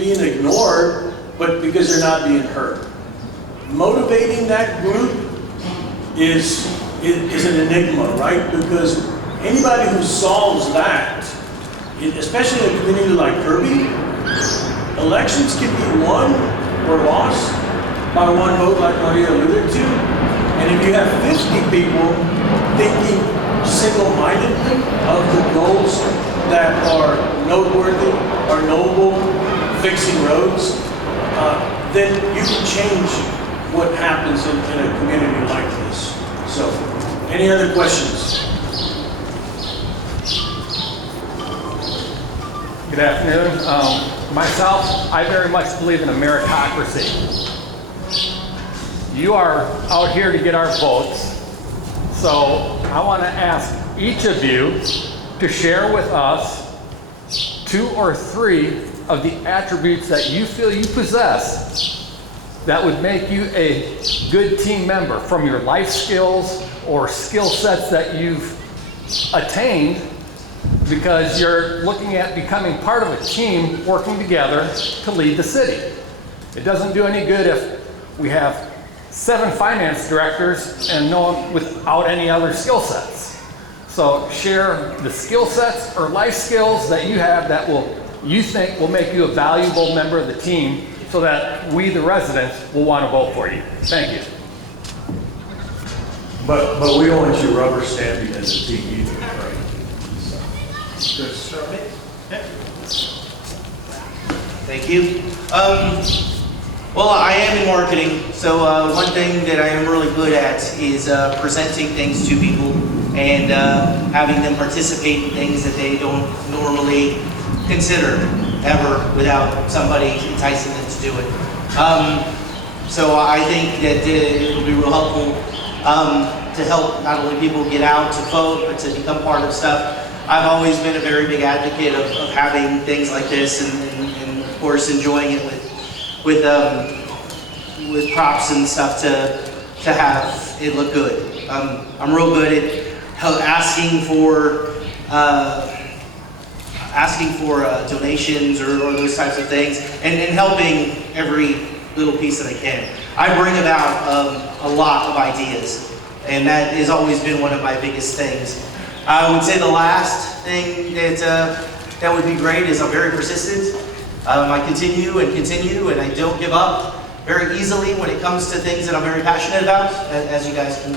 being ignored, but because they're not being heard. Motivating that group is an enigma, right? Because anybody who solves that, especially in a community like Kirby, elections can be won or lost by one vote, like Maria alluded to. And if you have 50 people thinking single-mindedly of the goals that are noteworthy, are noble, fixing roads, then you can change what happens in a community like this. So, any other questions? Good afternoon. Myself, I very much believe in a meritocracy. You are out here to get our votes, so I want to ask each of you to share with us 2 or 3 of the attributes that you feel you possess that would make you a good team member, from your life skills or skill sets that you've attained because you're looking at becoming part of a team working together to lead the city. It doesn't do any good if we have 7 finance directors and no one without any other skill sets. So share the skill sets or life skills that you have that you think will make you a valuable member of the team, so that we, the residents, will want to vote for you. Thank you. But we don't want you rubber stamping as a team either, right? So. Thank you. Well, I am in marketing, so one thing that I am really good at is presenting things to people and having them participate in things that they don't normally consider ever without somebody enticing them to do it. So I think that it'll be real helpful to help not only people get out to vote, but to become part of stuff. I've always been a very big advocate of having things like this, and of course enjoying it with props and stuff to have it look good. I'm real good at asking for donations or those types of things, and helping every little piece that I can. I bring about a lot of ideas, and that has always been one of my biggest things. I would say the last thing that would be great is I'm very persistent. I continue, and I don't give up very easily when it comes to things that I'm very passionate about, as you guys can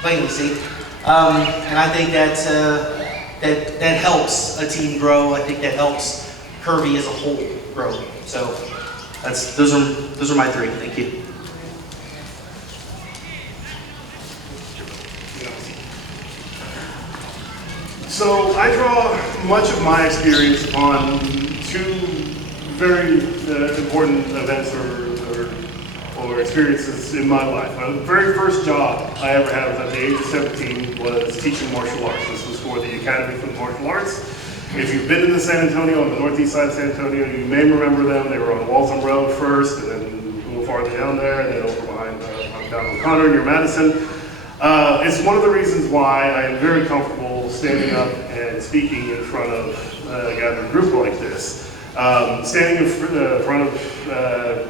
plainly see. And I think that helps a team grow. I think that helps Kirby as a whole grow. So those are my 3. Thank you. So I draw much of my experience on 2 very important events or experiences in my life. My very first job I ever had was at the age of 17 was teaching martial arts. This was for the Academy for the Martial Arts. If you've been to San Antonio, on the northeast side of San Antonio, you may remember them. They were on Waltham Road first, and then a little farther down there, and then over behind down O'Connor near Madison. It's one of the reasons why I am very comfortable standing up and speaking in front of a gathered group like this. Standing in front of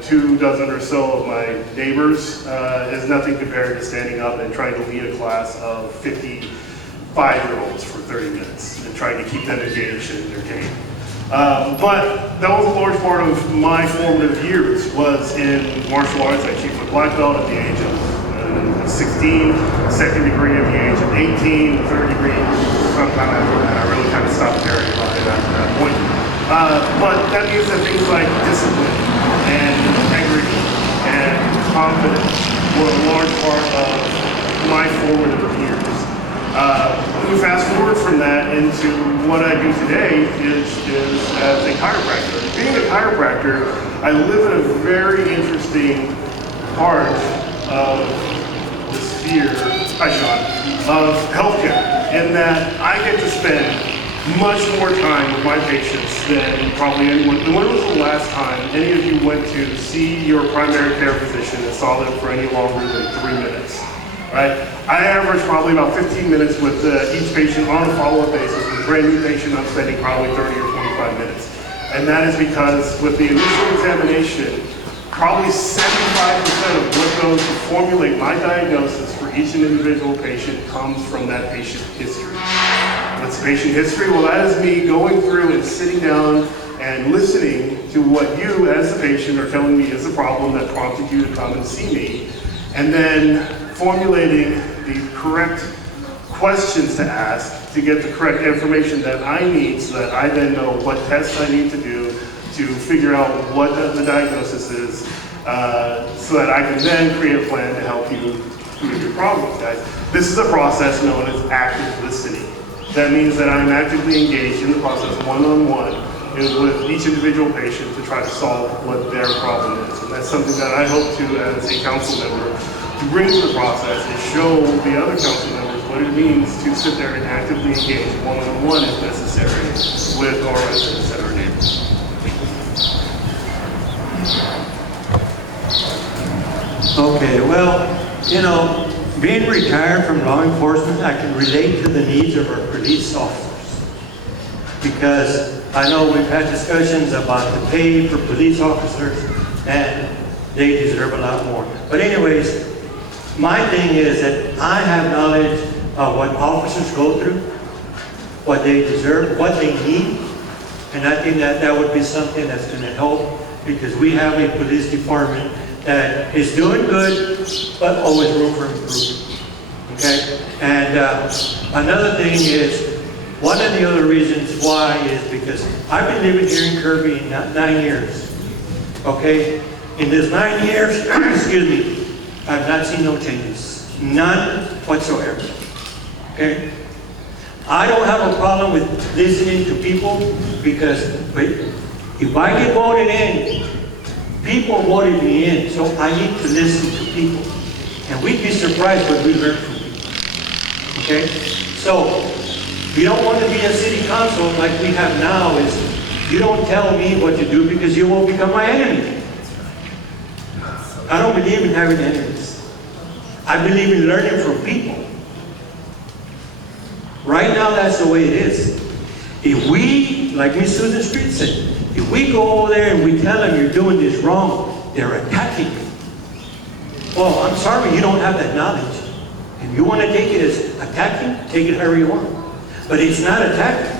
24 or so of my neighbors is nothing compared to standing up and trying to lead a class of 55-year-olds for 30 minutes and trying to keep them engaged and entertained. But that was a large part of my formative years, was in martial arts. I achieved a black belt at the age of 16, second degree at the age of 18, third degree sometime after that. I really kind of stopped caring about it after that point. But that means that things like discipline and integrity and confidence were a large part of my formative years. When you fast forward from that into what I do today is as a chiropractor. Being a chiropractor, I live in a very interesting part of the sphere, of healthcare, in that I get to spend much more time with my patients than probably anyone. When was the last time any of you went to see your primary care physician and saw them for any longer than 3 minutes? Right? I average probably about 15 minutes with each patient on a follow-up basis. With a brand new patient, I'm spending probably 30 or 45 minutes. And that is because with the initial examination, probably 75% of what goes to formulate my diagnosis for each individual patient comes from that patient history. What's patient history? Well, that is me going through and sitting down and listening to what you as the patient are telling me is a problem that prompted you to come and see me, and then formulating the correct questions to ask to get the correct information that I need so that I then know what tests I need to do to figure out what the diagnosis is, so that I can then create a plan to help you with your problems, guys. This is a process known as active listening. That means that I'm actively engaged in the process one-on-one with each individual patient to try to solve what their problem is. And that's something that I hope to, as a council member, to bring to the process and show the other council members what it means to sit there and actively engage one-on-one if necessary with our residents and our neighbors. Okay, well, you know, being retired from law enforcement, I can relate to the needs of our police officers. Because I know we've had discussions about the pay for police officers, and they deserve a lot more. But anyways, my thing is that I have knowledge of what officers go through, what they deserve, what they need, and I think that that would be something that's going to help, because we have a police department that is doing good, but always room for improvement. Okay? And another thing is, one of the other reasons why is because I've been living here in Kirby 9 years. Okay? In this 9 years, excuse me, I've not seen no changes. None whatsoever. Okay? I don't have a problem with listening to people, because if I get voted in, people voted me in, so I need to listen to people. And we'd be surprised what we learn from people. Okay? So, we don't want to be a city council like we have now, is you don't tell me what to do because you won't become my enemy. I don't believe in having enemies. I believe in learning from people. Right now, that's the way it is. If we, like Miss Susan Street said, if we go over there and we tell them you're doing this wrong, they're attacking you. Well, I'm sorry, you don't have that knowledge. If you want to take it as attacking, take it however you want. But it's not attacking.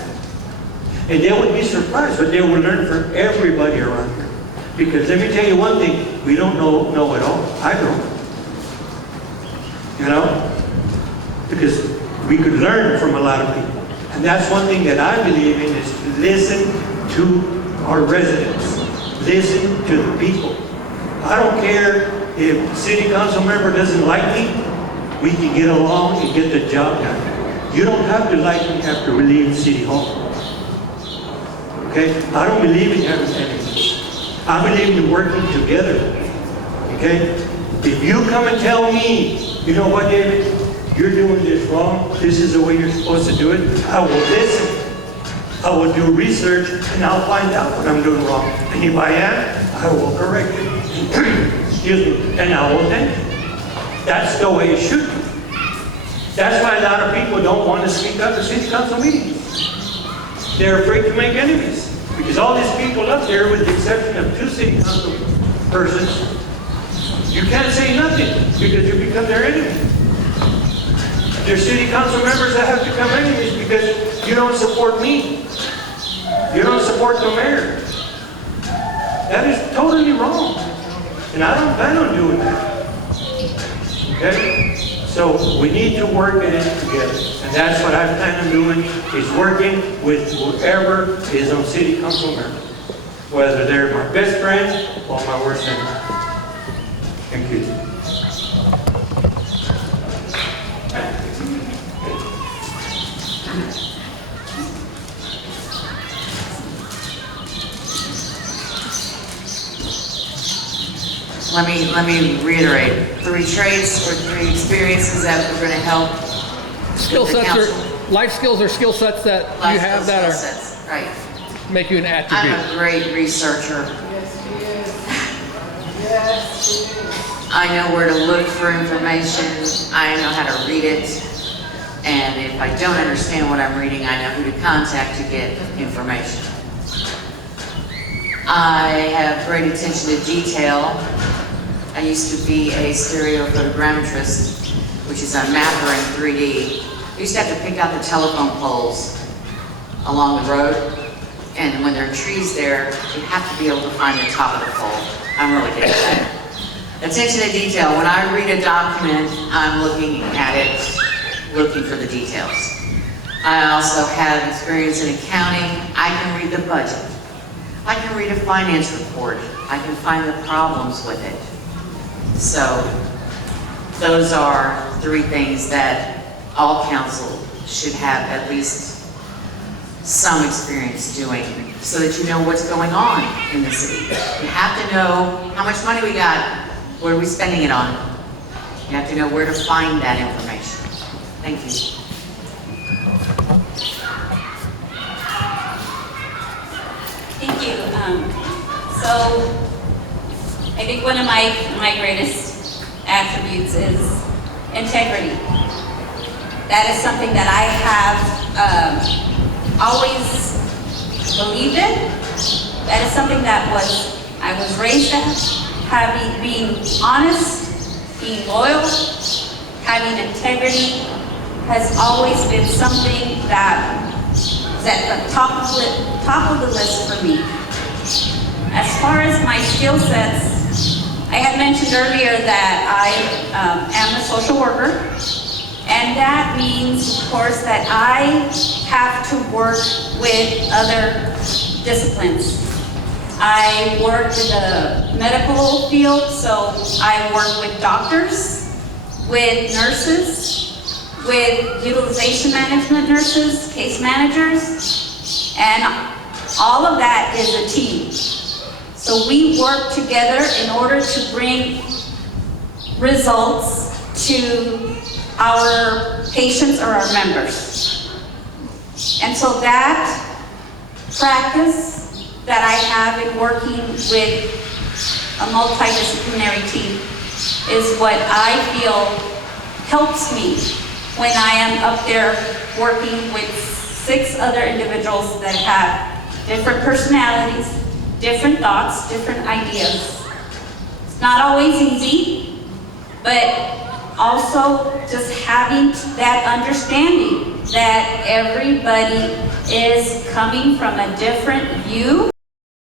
And they would be surprised, but they will learn from everybody around here. Because let me tell you one thing, we don't know it all. I don't. You know? Because we could learn from a lot of people. And that's one thing that I believe in, is to listen to our residents. Listen to the people. I don't care if a city council member doesn't like me, we can get along and get the job done. You don't have to like me after we leave City Hall. Okay? I don't believe in having enemies. I believe in working together. Okay? If you come and tell me, you know what, David? You're doing this wrong. This is the way you're supposed to do it. I will listen. I will do research, and I'll find out what I'm doing wrong. And if I am, I will correct it. Excuse me. And I will thank you. That's the way it should be. That's why a lot of people don't want to speak up at city council meetings. They're afraid to make enemies. Because all these people up there, with the exception of 2 city council persons, you can't say nothing because you become their enemy. There's city council members that have become enemies because you don't support me. You don't support the mayor. That is totally wrong. And I don't plan on doing that. Okay? So we need to work at it together. And that's what I plan on doing, is working with whoever is on city council member. Whether they're my best friend or my worst enemy. Thank you. Let me reiterate, 3 traits or 3 experiences that are going to help Skill the sets council. or life skills or skill sets that you Life have skills, that skill are sets, right. make you an I'm attribute. a great researcher. Yes, he is. Yes, he is. I know where to look for information. I know how to read it. And if I don't understand what I'm reading, I know who to contact to get information. I have great attention to detail. I used to be a stereophotogrametrist, which is a mapper in 3D. I used to have to pick out the telephone poles along the road, and when there are trees there, you have to be able to find the top of the pole. I'm really good at that. Attention to detail. When I read a document, I'm looking at it, looking for the details. I also have experience in accounting. I can read the budget. I can read a finance report. I can find the problems with it. So those are 3 things that all council should have at least some experience doing, so that you know what's going on in the city. You have to know how much money we got, what are we spending it on. You have to know where to find that information. Thank you. Thank you. So I think one of my greatest attributes is integrity. That is something that I have always believed in. That is something that I was raised at, being honest, being loyal, having integrity has always been something that is at the top of the list for me. As far as my skill sets, I had mentioned earlier that I am a social worker, and that means, of course, that I have to work with other disciplines. I work in the medical field, so I work with doctors, with nurses, with utilization management nurses, case managers, and all of that is a team. So we work together in order to bring results to our patients or our members. And so that practice that I have in working with a multidisciplinary team is what I feel helps me when I am up there working with 6 other individuals that have different personalities, different thoughts, different ideas. It's not always easy, but also just having that understanding that everybody is coming from a different view